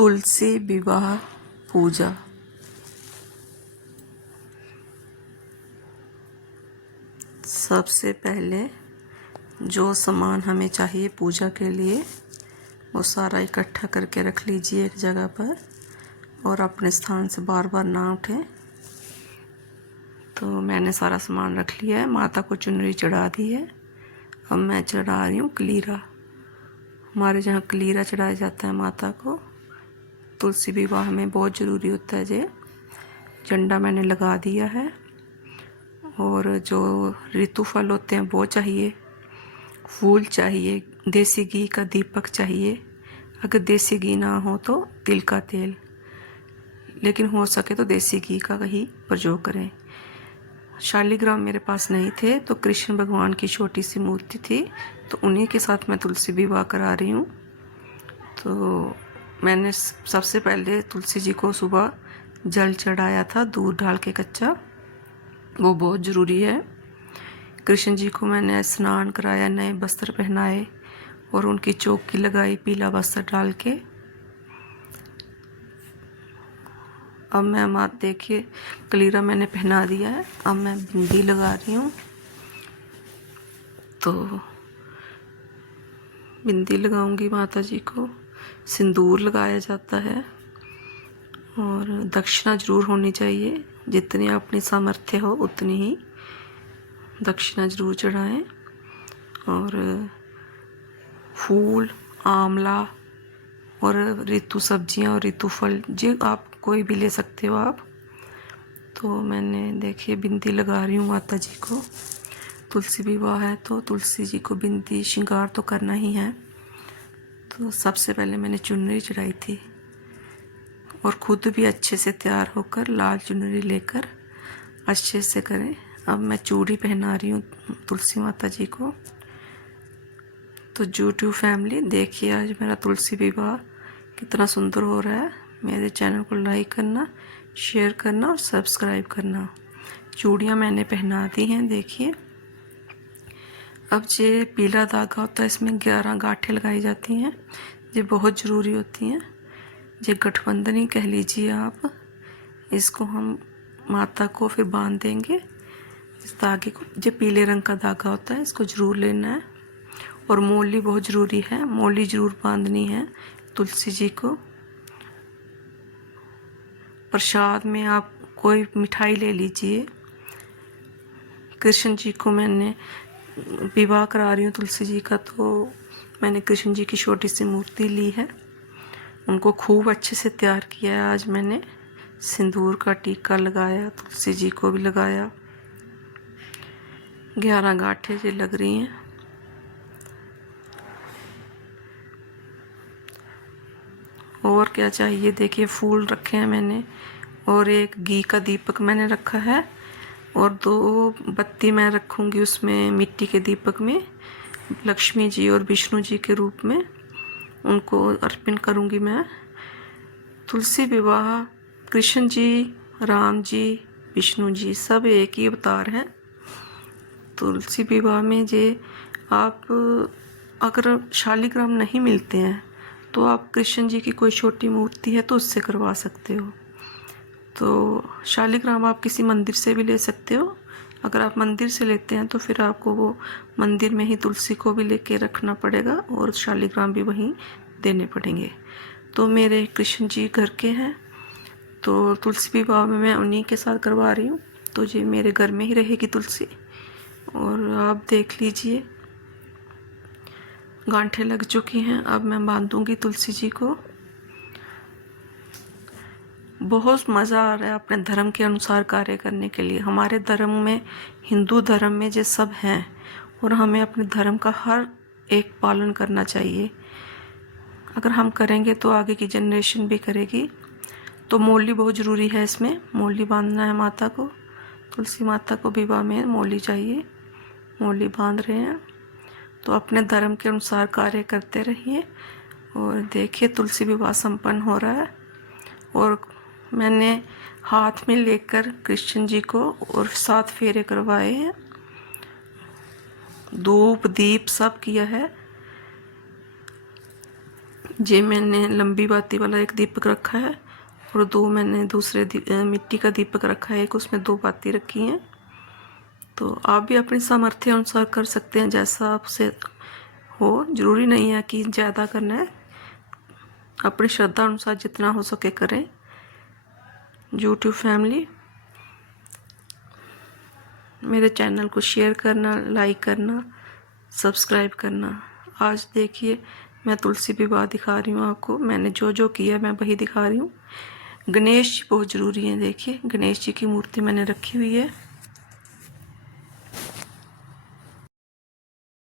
तुलसी विवाह पूजा। सबसे पहले जो सामान हमें चाहिए पूजा के लिए वो सारा इकट्ठा करके रख लीजिए एक जगह पर और अपने स्थान से बार बार ना उठें। तो मैंने सारा सामान रख लिया है। माता को चुनरी चढ़ा दी है। अब मैं चढ़ा रही हूँ कलीरा। हमारे जहाँ कलीरा चढ़ाया जाता है माता को। तुलसी विवाह में बहुत ज़रूरी होता है ये। झंडा मैंने लगा दिया है और जो ऋतु फल होते हैं वो चाहिए, फूल चाहिए, देसी घी का दीपक चाहिए। अगर देसी घी ना हो तो तिल का तेल, लेकिन हो सके तो देसी घी का ही प्रयोग करें। शालिग्राम मेरे पास नहीं थे तो कृष्ण भगवान की छोटी सी मूर्ति थी, तो उन्हीं के साथ मैं तुलसी विवाह करा रही हूँ। तो मैंने सबसे पहले तुलसी जी को सुबह जल चढ़ाया था, दूध डाल के कच्चा, वो बहुत ज़रूरी है। कृष्ण जी को मैंने स्नान कराया, नए वस्त्र पहनाए और उनकी चौकी लगाई पीला वस्त्र डाल के। अब मैं मात देखिए कलीरा मैंने पहना दिया है। अब मैं बिंदी लगा रही हूँ। तो बिंदी लगाऊंगी माता जी को। सिंदूर लगाया जाता है और दक्षिणा जरूर होनी चाहिए। जितनी अपनी सामर्थ्य हो उतनी ही दक्षिणा जरूर चढ़ाएं। और फूल, आंवला और ऋतु सब्जियां और ऋतु फल जो आप कोई भी ले सकते हो आप। तो मैंने देखिए बिंदी लगा रही हूँ माता जी को। तुलसी विवाह है तो तुलसी जी को बिंदी श्रृंगार तो करना ही है। तो सबसे पहले मैंने चुनरी चढ़ाई थी और खुद भी अच्छे से तैयार होकर लाल चुनरी लेकर अच्छे से करें। अब मैं चूड़ी पहना रही हूँ तुलसी माता जी को। तो यूट्यूब फैमिली देखिए आज मेरा तुलसी विवाह कितना सुंदर हो रहा है। मेरे चैनल को लाइक करना, शेयर करना और सब्सक्राइब करना। चूड़ियाँ मैंने पहना दी हैं देखिए। अब ये पीला धागा होता है, इसमें 11 गांठें लगाई जाती हैं। ये बहुत ज़रूरी होती हैं। ये गठबंधनी कह लीजिए आप। इसको हम माता को फिर बांध देंगे इस धागे को। ये पीले रंग का धागा होता है, इसको ज़रूर लेना है। और मौली बहुत ज़रूरी है, मौली ज़रूर बांधनी है तुलसी जी को। प्रसाद में आप कोई मिठाई ले लीजिए। कृष्ण जी को मैंने विवाह करा रही हूँ तुलसी जी का, तो मैंने कृष्ण जी की छोटी सी मूर्ति ली है। उनको खूब अच्छे से तैयार किया है। आज मैंने सिंदूर का टीका लगाया, तुलसी जी को भी लगाया। 11 गांठें जो लग रही हैं। और क्या चाहिए देखिए, फूल रखे हैं मैंने और एक घी का दीपक मैंने रखा है और 2 बत्ती मैं रखूँगी उसमें मिट्टी के दीपक में, लक्ष्मी जी और विष्णु जी के रूप में उनको अर्पण करूँगी मैं। तुलसी विवाह कृष्ण जी, राम जी, विष्णु जी सब एक ही अवतार हैं। तुलसी विवाह में जे आप अगर शालिग्राम नहीं मिलते हैं तो आप कृष्ण जी की कोई छोटी मूर्ति है तो उससे करवा सकते हो। तो शालिग्राम आप किसी मंदिर से भी ले सकते हो। अगर आप मंदिर से लेते हैं तो फिर आपको वो मंदिर में ही तुलसी को भी लेके रखना पड़ेगा और शालिग्राम भी वहीं देने पड़ेंगे। तो मेरे कृष्ण जी घर के हैं तो तुलसी विवाह में मैं उन्हीं के साथ करवा रही हूँ। तो ये मेरे घर में ही रहेगी तुलसी। और आप देख लीजिए गांठें लग चुकी हैं। अब मैं बांधूंगी तुलसी जी को। बहुत मज़ा आ रहा है अपने धर्म के अनुसार कार्य करने के लिए। हमारे धर्म में, हिंदू धर्म में ये सब हैं और हमें अपने धर्म का हर एक पालन करना चाहिए। अगर हम करेंगे तो आगे की जनरेशन भी करेगी। तो मौली बहुत ज़रूरी है, इसमें मौली बांधना है माता को। तुलसी माता को विवाह में मौली चाहिए, मौली बांध रहे हैं। तो अपने धर्म के अनुसार कार्य करते रहिए। और देखिए तुलसी विवाह संपन्न हो रहा है और मैंने हाथ में लेकर कृष्ण जी को और 7 फेरे करवाए हैं। धूप दीप सब किया है। ये मैंने लंबी बाती वाला एक दीपक रखा है और दो मैंने दूसरे मिट्टी का दीपक रखा है, एक उसमें 2 बाती रखी हैं। तो आप भी अपनी सामर्थ्य अनुसार कर सकते हैं, जैसा आपसे हो। जरूरी नहीं है कि ज़्यादा करना है, अपनी श्रद्धा अनुसार जितना हो सके करें। यूट्यूब फैमिली, मेरे चैनल को शेयर करना, लाइक करना, सब्सक्राइब करना। आज देखिए मैं तुलसी विवाह दिखा रही हूँ आपको। मैंने जो जो किया मैं वही दिखा रही हूँ। गणेश जी बहुत ज़रूरी है। देखिए गणेश जी की मूर्ति मैंने रखी हुई है।